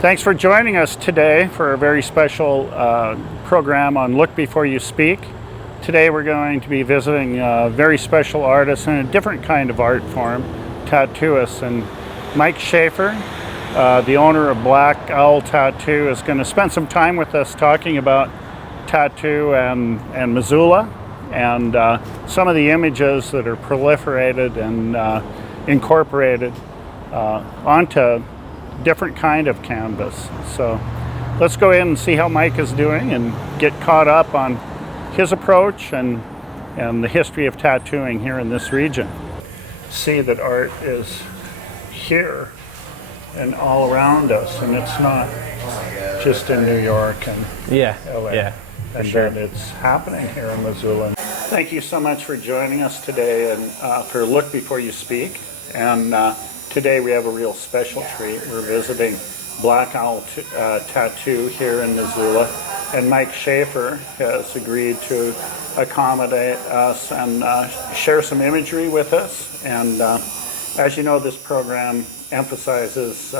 Thanks for joining us today for a very special program on Look Before You Speak. Today we're going to be visiting a very special artist in a different kind of art form, tattooist. And Mike Schaefer, the owner of Blaque Tattoo, is going to spend some time with us talking about tattoo and Missoula and some of the images that are proliferated and incorporated onto different kind of canvas. So let's go in and see how Mike is doing and get caught up on his approach and the history of tattooing here in this region. See that art is here and all around us, and it's not just in New York and LA. And sure. It's happening here in Missoula. Thank you so much for joining us today and for Look Before You Speak. And today we have a real special treat. We're visiting Blaque Tattoo here in Missoula, and Mike Schaefer has agreed to accommodate us and share some imagery with us. And as you know, this program emphasizes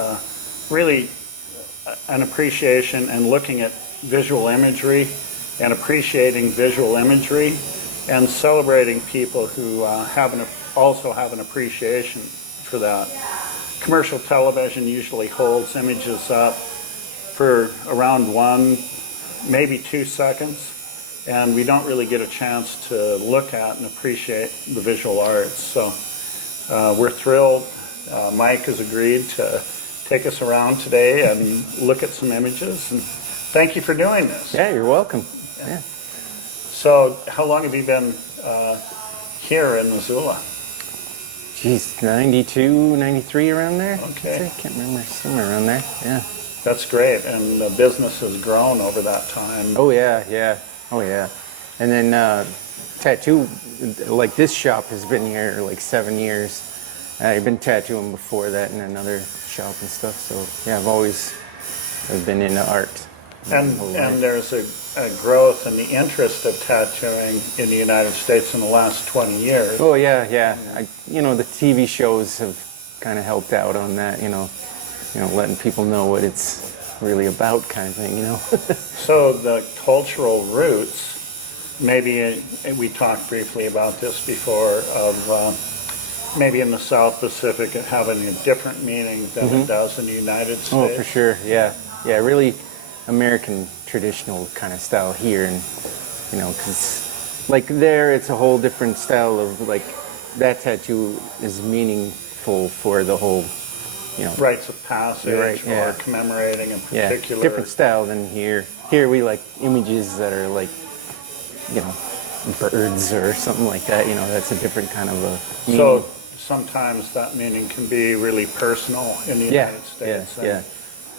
really an appreciation and looking at visual imagery and appreciating visual imagery and celebrating people who also have an appreciation for that. Commercial television usually holds images up for around 1, maybe 2 seconds, and we don't really get a chance to look at and appreciate the visual arts. So we're thrilled. Mike has agreed to take us around today and look at some images, and thank you for doing this. Yeah, you're welcome. Yeah. So how long have you been here in Missoula? Geez, 92, 93, around there? Okay. I can't remember, somewhere around there, yeah. That's great, and the business has grown over that time. Oh yeah. Oh yeah. And then tattoo, like this shop has been here like 7 years. I've been tattooing before that in another shop and stuff, so yeah, I've been into art. And there's a growth in the interest of tattooing in the United States in the last 20 years. Oh yeah. The TV shows have kind of helped out on that, letting people know what it's really about, kind of thing, So the cultural roots, maybe we talked briefly about this before, of maybe in the South Pacific it having a different meaning than it does in the United States. Oh, for sure, yeah, really American traditional kind of style here, and because like there it's a whole different style of, like, that tattoo is meaningful for the whole, rites of passage, right, or commemorating a particular... different style than here. Here we like images that are like, birds or something like that. That's a different kind of a meaning. So sometimes that meaning can be really personal in the United States. Yeah.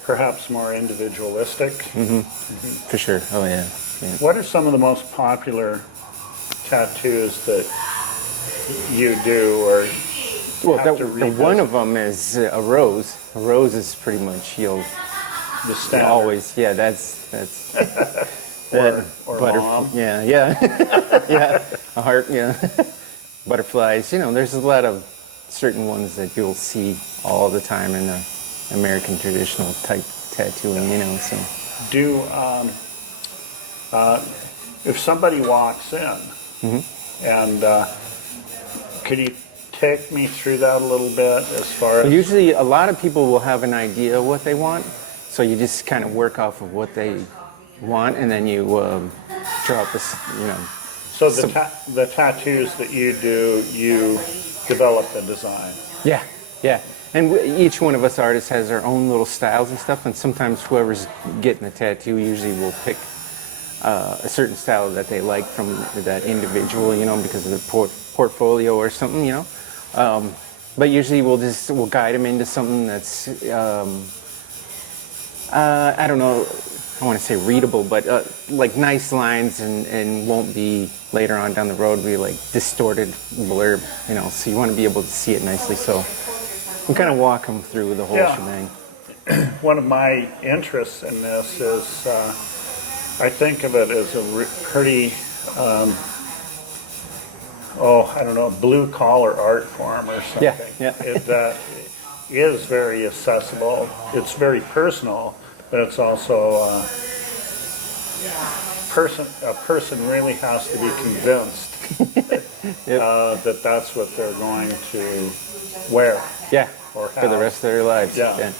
Perhaps more individualistic. For sure. Oh yeah. What are some of the most popular tattoos that you do, or one of them is a rose. A rose is pretty much the standard. Always. Yeah, that's or mom. Yeah. Yeah. A heart. Yeah. Butterflies. There's a lot of certain ones that you'll see all the time in the American traditional type tattooing, so. Do, if somebody walks in, and could you take me through that a little bit as far as... Usually a lot of people will have an idea of what they want, so you just kind of work off of what they want, and then you draw up this, So the tattoos that you do, you develop the design? Yeah. And each one of us artists has our own little styles and stuff, and sometimes whoever's getting the tattoo usually will pick a certain style that they like from that individual, because of the portfolio or something, But usually we'll guide them into something that's, I don't know, I want to say readable, but like nice lines and won't be later on down the road be like distorted blurb, so you want to be able to see it nicely. So we kind of walk them through the whole shebang. One of my interests in this is, I think of it as a pretty, blue collar art form or something. Yeah. is very accessible. It's very personal, but it's also a person really has to be convinced that that's what they're going to wear. Yeah, or for the have. rest of their lives. Yeah.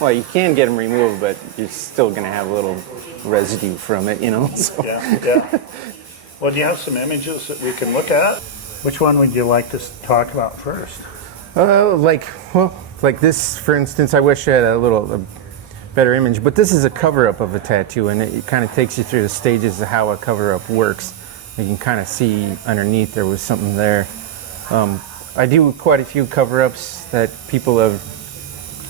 Well, you can get them removed, but you're still going to have a little residue from it, you know. So. Yeah. Well, do you have some images that we can look at? Which one would you like to talk about first? Like this, for instance. I wish I had a better image, but this is a cover-up of a tattoo, and it kind of takes you through the stages of how a cover-up works. You can kind of see underneath there was something there. I do quite a few cover-ups that people have,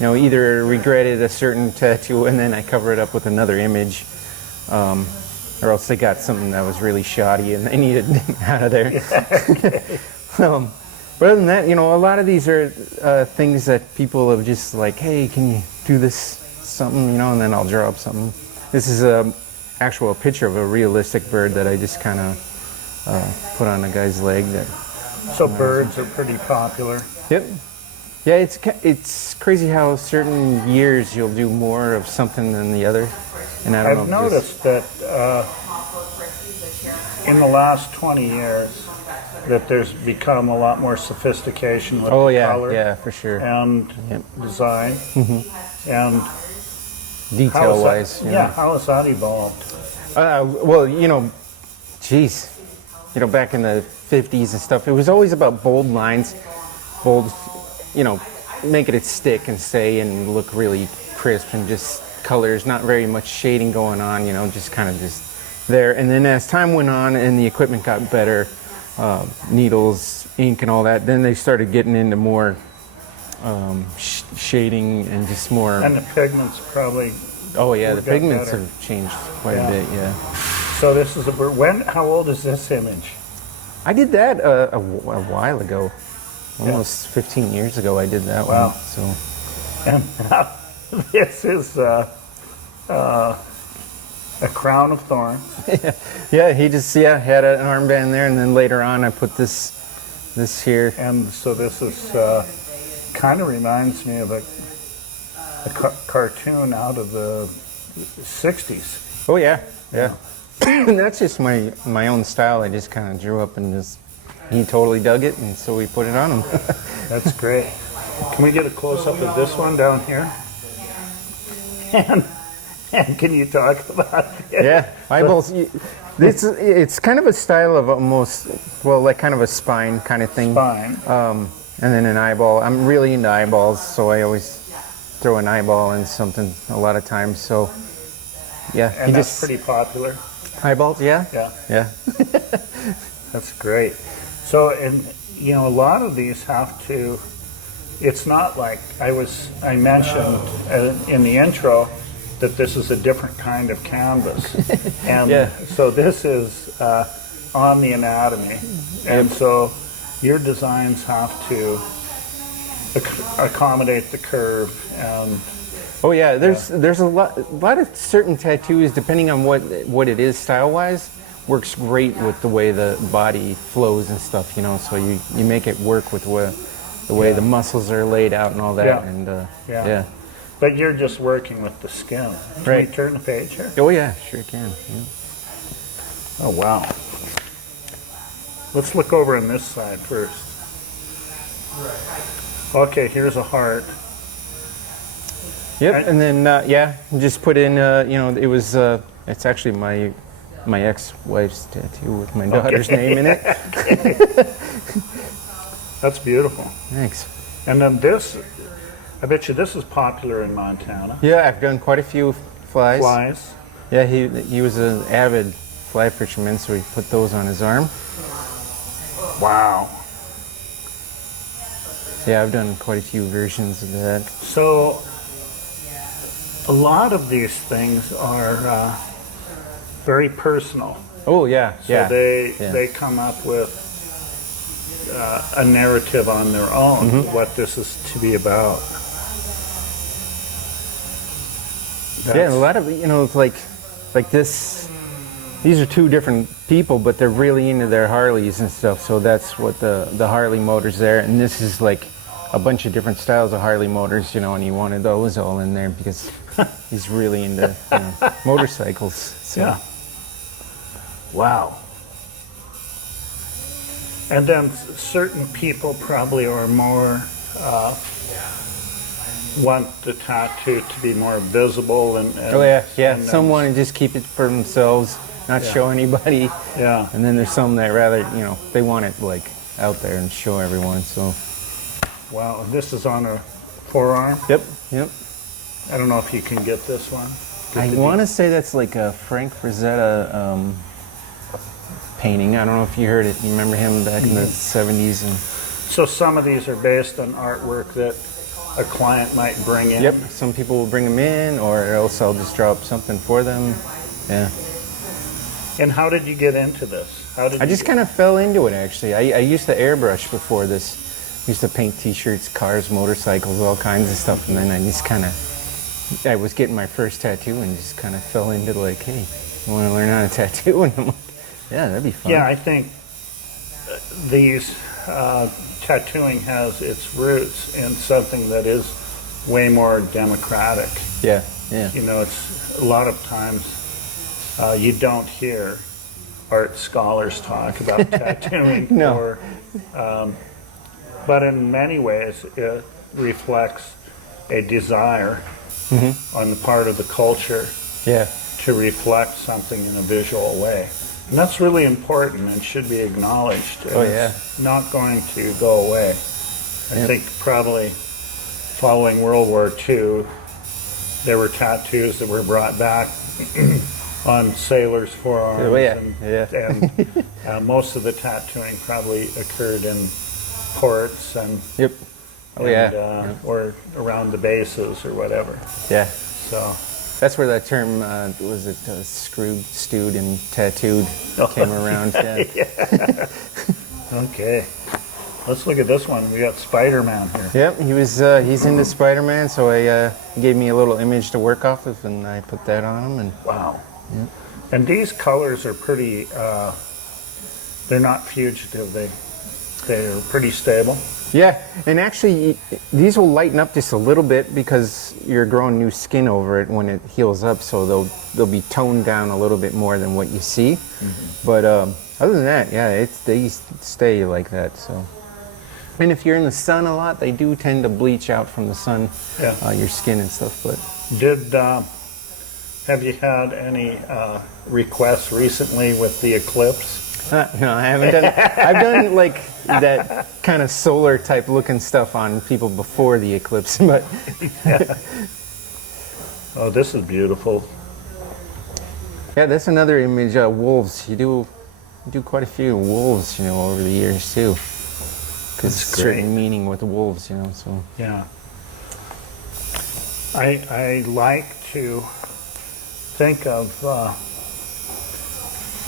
either regretted a certain tattoo and then I cover it up with another image, or else they got something that was really shoddy and they needed out of there. But other than that, a lot of these are things that people have just like, hey, can you do this something, and then I'll draw up something. This is a picture of a realistic bird that I just kind of put on a guy's leg. So birds are pretty popular. Yep. Yeah, it's crazy how certain years you'll do more of something than the other. And I've noticed that in the last 20 years that there's become a lot more sophistication with color. Yeah, for sure. And design. And detail-wise. How has that evolved? Back in the 50s and stuff, it was always about bold lines, making it stick and stay and look really crisp, and just colors, not very much shading going on, just kind of just there. And then as time went on and the equipment got better, needles, ink and all that, then they started getting into more shading and just more. And the pigments probably. Oh yeah, the pigments have changed quite a bit. Yeah. So this is how old is this image? I did that a while ago, almost 15 years ago. I did that one. So. And this is a crown of thorns. Yeah, he just had an armband there, and then later on I put this here. And so this is kind of reminds me of a cartoon out of the 60s. Oh yeah. And that's just my own style. I just kind of drew up and he totally dug it, and so we put it on him. That's great. Can we get a close-up of this one down here? And can you talk about it? Yeah, eyeballs. It's kind of a style of almost, like kind of a spine kind of thing. Spine. And then an eyeball. I'm really into eyeballs, so I always throw an eyeball in something a lot of times. So, yeah. And that's pretty popular. Eyeballs, yeah. Yeah. That's great. So, and a lot of these have to. It's not like I mentioned in the intro that this is a different kind of canvas, and so this is on the anatomy, and so your designs have to accommodate the curve and. Oh yeah, there's a lot of certain tattoos, depending on what it is style-wise, works great with the way the body flows and stuff, So you make it work with the way the muscles are laid out and all that. Yeah. And But you're just working with the skin. Can you turn the page here? Oh yeah, sure can. Yeah. Oh wow. Let's look over on this side first. Okay, here's a heart. Yep, and then just put in. It was. It's actually my ex-wife's tattoo with my daughter's name in it. That's beautiful. Thanks. And then this, I bet you this is popular in Montana. Yeah, I've done quite a few flies. Flies. Yeah, he was an avid fly fisherman, so he put those on his arm. Wow. Yeah, I've done quite a few versions of that. So, a lot of these things are very personal. Oh yeah, so they come up with a narrative on their own, what this is to be about. A lot of like this. These are two different people, but they're really into their Harleys and stuff. So that's what the Harley motor's there, and this is like a bunch of different styles of Harley motors, you know, and he wanted those all in there because he's really into motorcycles. So. Yeah. Wow. And then certain people probably are more want the tattoo to be more visible and Oh yeah, yeah. and, Some want to just keep it for themselves, not show anybody. Yeah. And then there's some that rather, you know, they want it like out there and show everyone. So. Wow. This is on a forearm. Yep. Yep. I don't know if you can get this one. I want to say that's like a Frank Frazetta painting. I don't know if you heard it. You remember him back in the 70s? And So some of these are based on artwork that a client might bring in. yep. Some people will bring them in, or else I'll just drop something for them. Yeah. And how did you get into this? How did I just kind of fell into it actually. I used to airbrush before this. Used to paint T-shirts, cars, motorcycles, all kinds of stuff, and then I just kind of, I was getting my first tattoo and just kind of fell into like, hey, you want to learn how to tattoo? And I'm like, yeah, that'd be fun. Yeah, I think these tattooing has its roots in something that is way more democratic. Yeah, yeah. You know, it's a lot of times you don't hear art scholars talk about tattooing. No. Or, but in many ways, it reflects a desire on the part of the culture Yeah. to reflect something in a visual way. And that's really important and should be acknowledged. And Oh, yeah. It's not going to go away. I think probably following World War II, there were tattoos that were brought back on sailors' forearms. Oh, yeah. And, Yeah. and most of the tattooing probably occurred in ports and, Yep. Oh, and, yeah. or around the bases or whatever. Yeah. So That's where that term, was it screwed, stewed, and tattooed came around. Yeah. okay, let's look at this one. We got Spider-Man here. Yep, he's into Spider-Man, so he gave me a little image to work off of, and I put that on him. And Wow. And these colors are pretty. They're not fugitive. They're pretty stable. yeah, and actually, these will lighten up just a little bit because you're growing new skin over it when it heals up, so they'll be toned down a little bit more than what you see. But other than that, yeah, they stay like that. So, and if you're in the sun a lot, they do tend to bleach out from the sun, Yeah. your skin and stuff. But Have you had any requests recently with the eclipse? no, I haven't done. I've done like that kind of solar type looking stuff on people before the eclipse, but Oh, this is beautiful. yeah, that's another image. Wolves. You do quite a few wolves, you know, over the years too. Because That's certain great. meaning with wolves, you know. So Yeah. I like to think of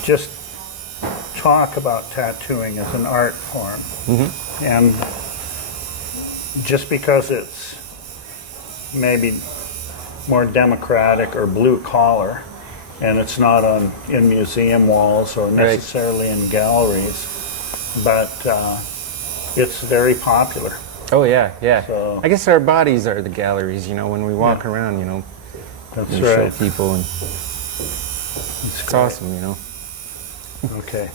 just talk about tattooing as an art form. And just because it's maybe more democratic or blue collar and it's not in museum walls or necessarily in galleries, but it's very popular. oh yeah, yeah. So- I guess our bodies are the galleries, you know. When we walk around, you know, That's we right. show people, and it's awesome, you know. Okay.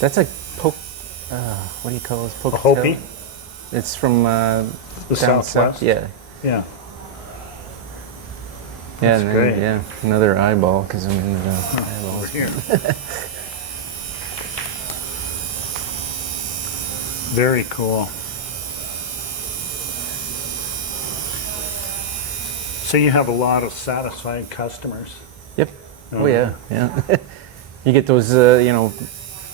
That's a poke. What do you call this? Poke A Hopi? It's from The down Southwest? south. Yeah. Yeah. Yeah, That's and then, great. yeah, another eyeball because I'm into the eyeballs. Over here. Very cool. So you have a lot of satisfied customers. Yep. Oh yeah, yeah. You get those, you know,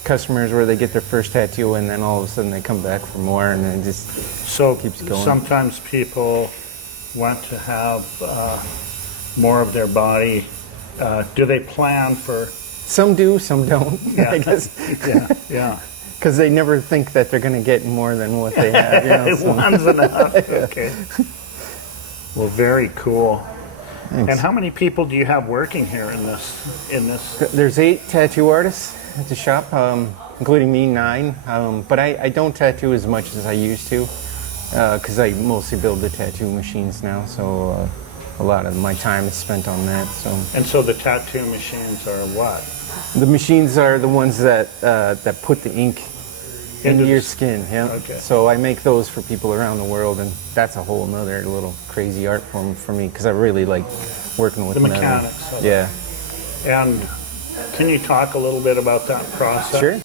customers where they get their first tattoo and then all of a sudden they come back for more, and then just So keeps going. sometimes people want to have more of their body. Do they plan for? some do, some don't. Yeah. I guess Yeah, yeah. because they never think that they're going to get more than what they have. You know, so. One's enough. Okay. Well, very cool. Thanks. And how many people do you have working here in this? There's 8 tattoo artists at the shop. including me, 9. But I don't tattoo as much as I used to, because I mostly build the tattoo machines now. So a lot of my time is spent on that. So. And so the tattoo machines are what? The machines are the ones that put the ink into your skin. Yeah. Okay. So I make those for people around the world, and that's a whole nother little crazy art form for me because I really like working with the metal. mechanics of Yeah. And can you talk a little bit about that process? Sure.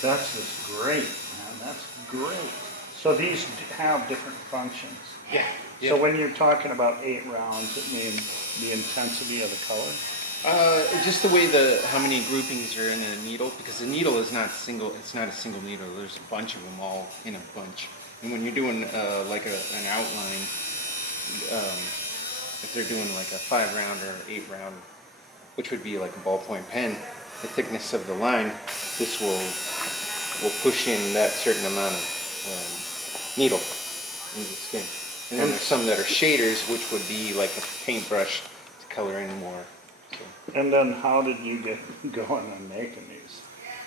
That's just great, man. That's great. So these have different functions. Yeah. So when you're talking about 8 rounds, it means the intensity of the color? Just the way how many groupings are in a needle, because the needle is not single. It's not a single needle. There's a bunch of them all in a bunch. And when you're doing like an outline, if they're doing like a 5 round or 8 round, which would be like a ballpoint pen, the thickness of the line, this will push in that certain amount of needle into the skin. And then there's some that are shaders, which would be like a paintbrush to color in more. So. And then how did you get going on making these?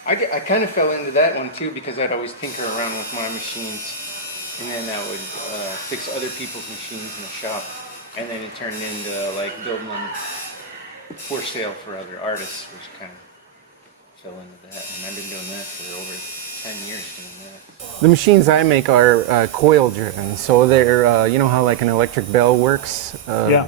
I kind of fell into that one too because I'd always tinker around with my machines, and then I would fix other people's machines in the shop, and then it turned into like building them for sale for other artists, which kind of fell into that. And I've been doing that for over 10 years doing that. The machines I make are coil driven, so they're you know how like an electric bell works. Yeah.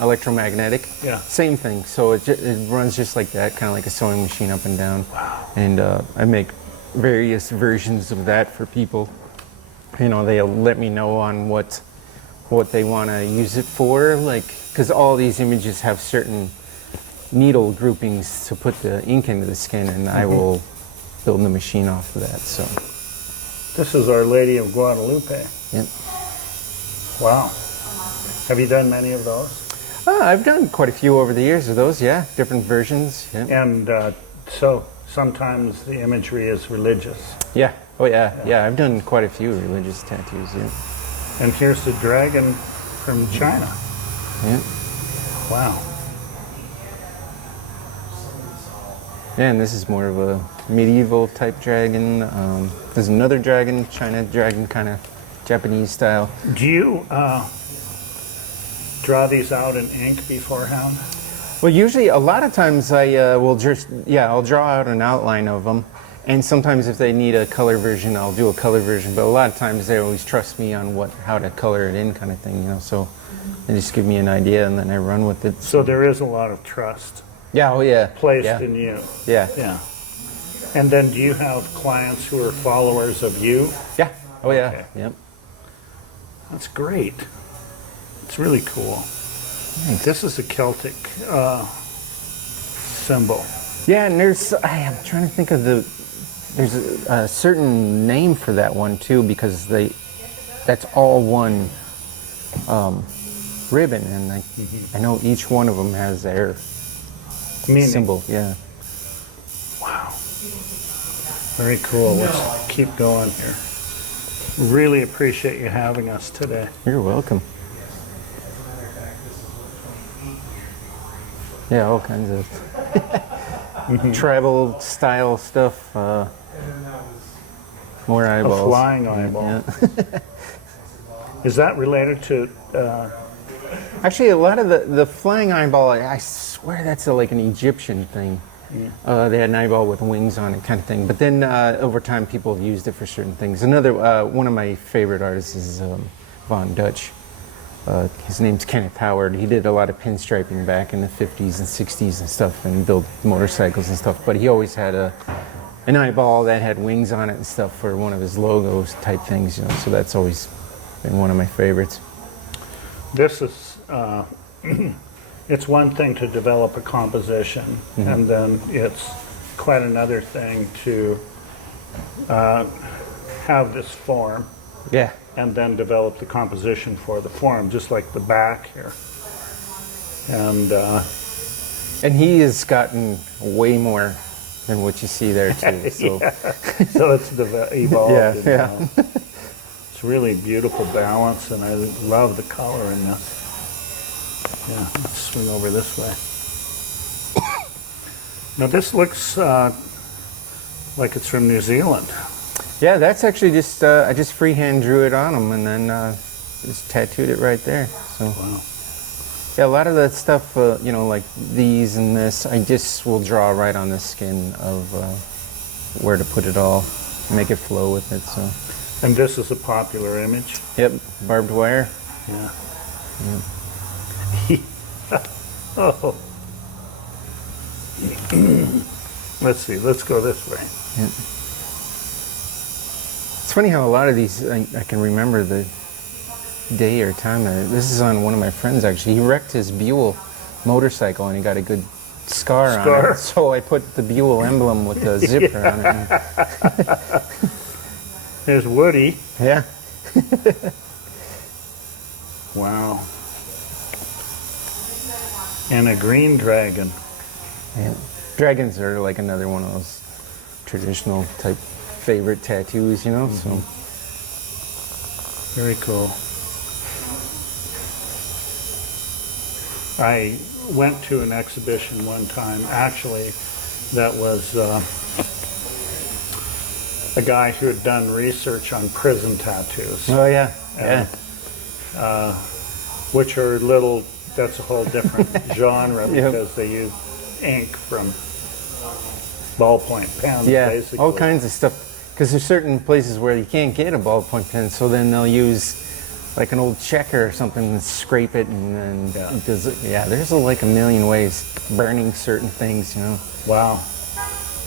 Electromagnetic. Yeah. Same thing. So it runs just like that, kind of like a sewing machine up and down. Wow. And I make various versions of that for people. You know, they'll let me know on what they want to use it for, like because all these images have certain needle groupings to put the ink into the skin, and I will build the machine off of that. So. This is Our Lady of Guadalupe. Yep. Wow. Have you done many of those? I've done quite a few over the years of those, yeah. Different versions. Yeah. And so sometimes the imagery is religious. Yeah. Oh, yeah. Yeah, I've done quite a few religious tattoos, yeah. And here's the dragon from China. Yeah. Wow. Yeah, and this is more of a medieval type dragon. There's another dragon, China dragon, kind of Japanese style. Do you draw these out in ink beforehand? Well, usually, a lot of times I will just, I'll draw out an outline of them. And sometimes if they need a color version, I'll do a color version. But a lot of times they always trust me on how to color it in kind of thing, you know. So they just give me an idea and then I run with it. So there is a lot of trust Yeah, oh yeah. placed yeah. in you. Yeah. Yeah. And then do you have clients who are followers of you? Yeah. Oh yeah. Okay. Yep. Oh, That's great. It's really cool. Thanks. This is a Celtic symbol. Yeah, and I'm trying to think of there's a certain name for that one too, because that's all one ribbon, and I know each one of them has their Meaning. symbol. Yeah. Wow. Very cool. Let's keep going here. Really appreciate you having us today. You're welcome. Yeah, all kinds of tribal style stuff. More eyeballs. A flying eyeball. Yeah. Is that related to? Actually, a lot of the flying eyeball, I swear that's like an Egyptian thing. Yeah. They had an eyeball with wings on it, kind of thing. But then over time, people have used it for certain things. Another one of my favorite artists is Von Dutch. His name's Kenneth Howard. He did a lot of pinstriping back in the 50s and 60s and stuff, and built motorcycles and stuff. But he always had an eyeball that had wings on it and stuff for one of his logos type things, you know. So that's always been one of my favorites. This is. It's one thing to develop a composition, and then it's quite another thing to have this form. Yeah. And then develop the composition for the form, just like the back here. And he has gotten way more than what you see there too. So, so it's evolved. Yeah, and, yeah. It's really beautiful balance, and I love the color in this. Yeah, let's swing over this way. Now this looks like it's from New Zealand. Yeah, that's actually just I just freehand drew it on them and then just tattooed it right there. So Wow. yeah, a lot of that stuff, you know, like these and this, I just will draw right on the skin of where to put it all, make it flow with it. So. And this is a popular image. Yep, barbed wire. Yeah. Oh. Let's see. Let's go this way. Yeah. It's funny how a lot of these, I can remember the day or time. This is on one of my friends actually. He wrecked his Buell motorcycle and he got a good scar on it. So I put the Buell emblem with the zipper on it. There's Woody. Yeah. Wow. And a green dragon. Yeah. Dragons are like another one of those traditional type favorite tattoos, you know. So Very cool. I went to an exhibition one time, actually, that was a guy who had done research on prison tattoos. oh yeah, And, yeah. Which are little, that's a whole different genre Yep. because they use ink from ballpoint pens, Yeah, basically. all kinds of stuff. Because there's certain places where you can't get a ballpoint pen, so then they'll use like an old checker or something and scrape it, and then Yeah. there's like a million ways. Burning certain things, you know. Wow.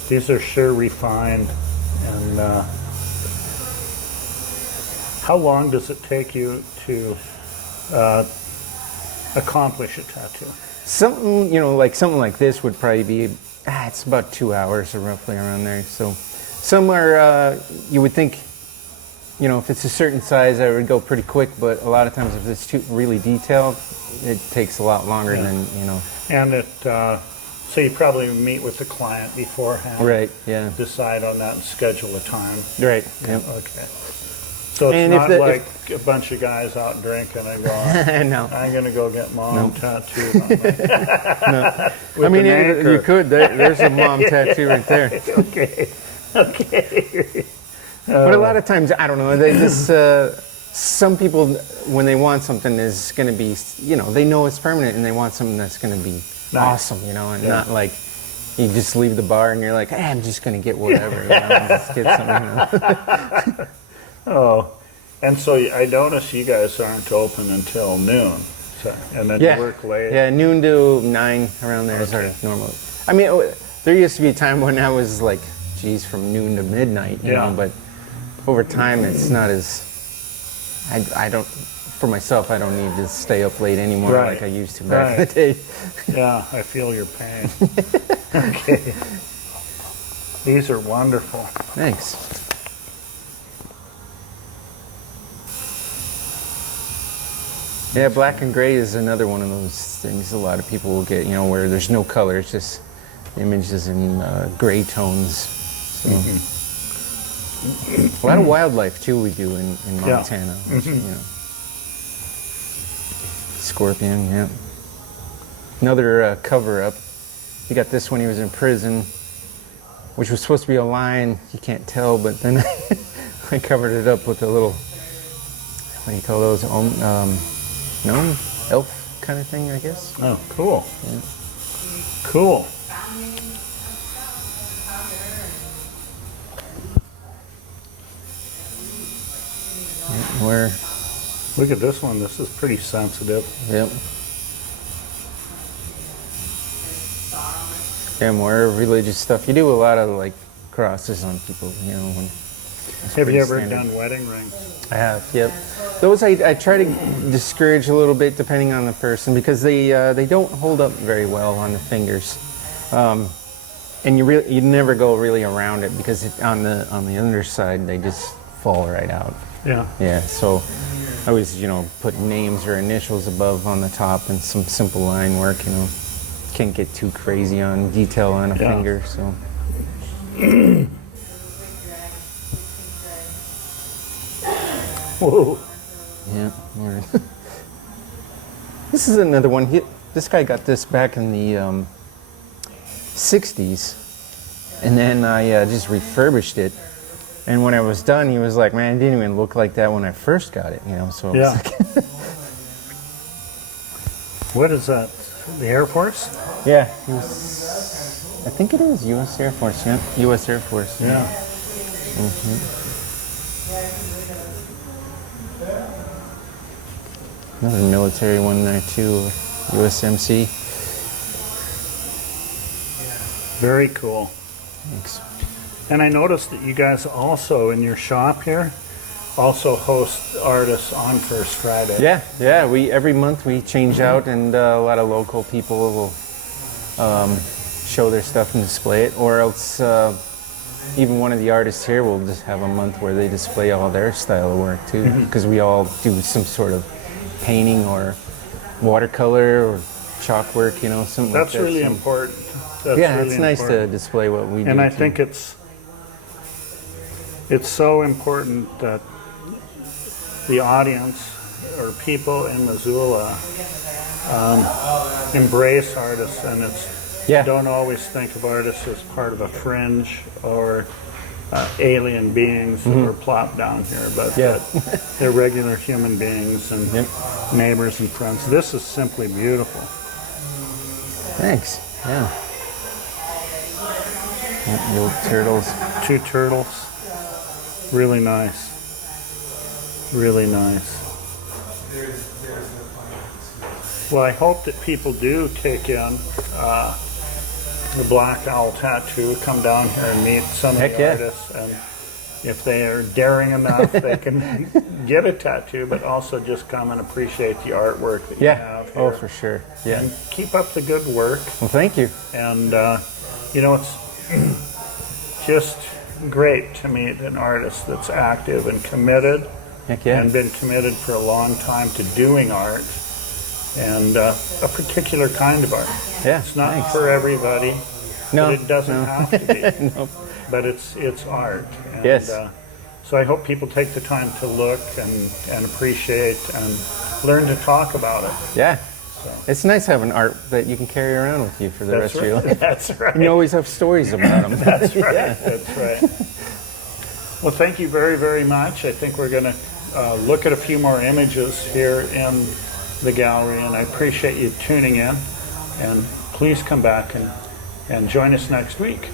These are sure refined. And how long does it take you to accomplish a tattoo? Something, you know, like something like this would probably be, it's about 2 hours or roughly around there. So somewhere you would think, you know, if it's a certain size, I would go pretty quick, but a lot of times if it's too really detailed, it takes a lot longer than, you know. And it, so you probably meet with the client beforehand. Right, yeah. Decide on that and schedule a time. Right, yeah. Okay. So it's And if not the- like a bunch of guys out drinking and going, No. I'm going to go get mom tattooed on No. with I mean, an anchor. you could. There's a mom tattoo right there. Okay. Okay. But a lot of times, I don't know, they just, some people, when they want something is going to be, you know, they know it's permanent and they want something that's going to be awesome, you know, and not like you just leave the bar and you're like, hey, I'm just going to get whatever, you know, and just get something, you know. Oh, and so I notice you guys aren't open until noon, so, and then Yeah. you work late. Yeah, noon to 9 around there is our normal. I mean, there used to be a time when I was like, geez, from noon to midnight, you know, but over time it's not as, I don't, for myself, I don't need to stay up late anymore like I used to back in the day. Yeah, I feel your pain. Okay. These are wonderful. Thanks. Yeah, black and gray is another one of those things a lot of people will get, you know, where there's no color, it's just images in gray tones. So. A lot of wildlife too we do in Montana. You know. Scorpion, yeah. Another cover-up. You got this when he was in prison, which was supposed to be a lion. You can't tell, but then I covered it up with a little, what do you call those? Gnome? Elf kind of thing, I guess. Oh, cool. Yeah. Cool. Yeah, where? Look at this one. This is pretty sensitive. Yep. Yeah, more religious stuff. You do a lot of like crosses on people, you know. Have you ever done wedding rings? I have. Yep. Those I try to discourage a little bit depending on the person because they don't hold up very well on the fingers, and you never go really around it because on the underside they just fall right out. Yeah. Yeah. So I always put names or initials above on the top and some simple line work. You know, can't get too crazy on detail on a finger. So. Whoa. Yeah. This is another one. This guy got this back in the 60s, and then I just refurbished it. And when I was done, he was like, "Man, it didn't even look like that when I first got it." You know, so it Yeah. was like, What is that? The Air Force? yeah, I think it is U.S. Air Force. Yeah, U.S. Air Force. Yeah. Another military one there too, USMC. Very cool. Thanks. And I noticed that you guys also, in your shop here, also host artists on First Friday. Yeah. We every month we change out, and a lot of local people will show their stuff and display it, or else even one of the artists here will just have a month where they display all their style of work too, because we all do some sort of painting or watercolor or chalk work, you know, something That's like that. really So- important. That's yeah, really it's nice to important. display what we do. And I too. think it's so important that the audience or people in Missoula embrace artists, and don't always think of artists as part of a fringe or alien beings that were plopped down here, but that they're regular human beings and neighbors and friends. This is simply beautiful. Thanks. Yeah. The old turtles. 2 turtles. Really nice. Really nice. Well, I hope that people do take in the Black Owl tattoo, come down here and meet some of Heck the yeah. artists, and if they are daring enough, they can get a tattoo, but also just come and appreciate the artwork that you have here. Oh, for sure. Yeah. And keep up the good work. Well, thank you. And, you know, it's just great to meet an artist that's active and committed, Heck yeah. and been committed for a long time to doing art, and a particular kind of art. Yeah. It's not thanks. for everybody, No, but it doesn't no. have to be. Nope. But it's art. And, Yes. so I hope people take the time to look and appreciate and learn to talk about it. Yeah. It's nice having art that you can carry around with you for the rest of your life. That's right. And you always have stories about them. That's right. Yeah. That's right. Well, thank you very, very much. I think we're going to look at a few more images here in the gallery, and I appreciate you tuning in. And please come back and join us next week.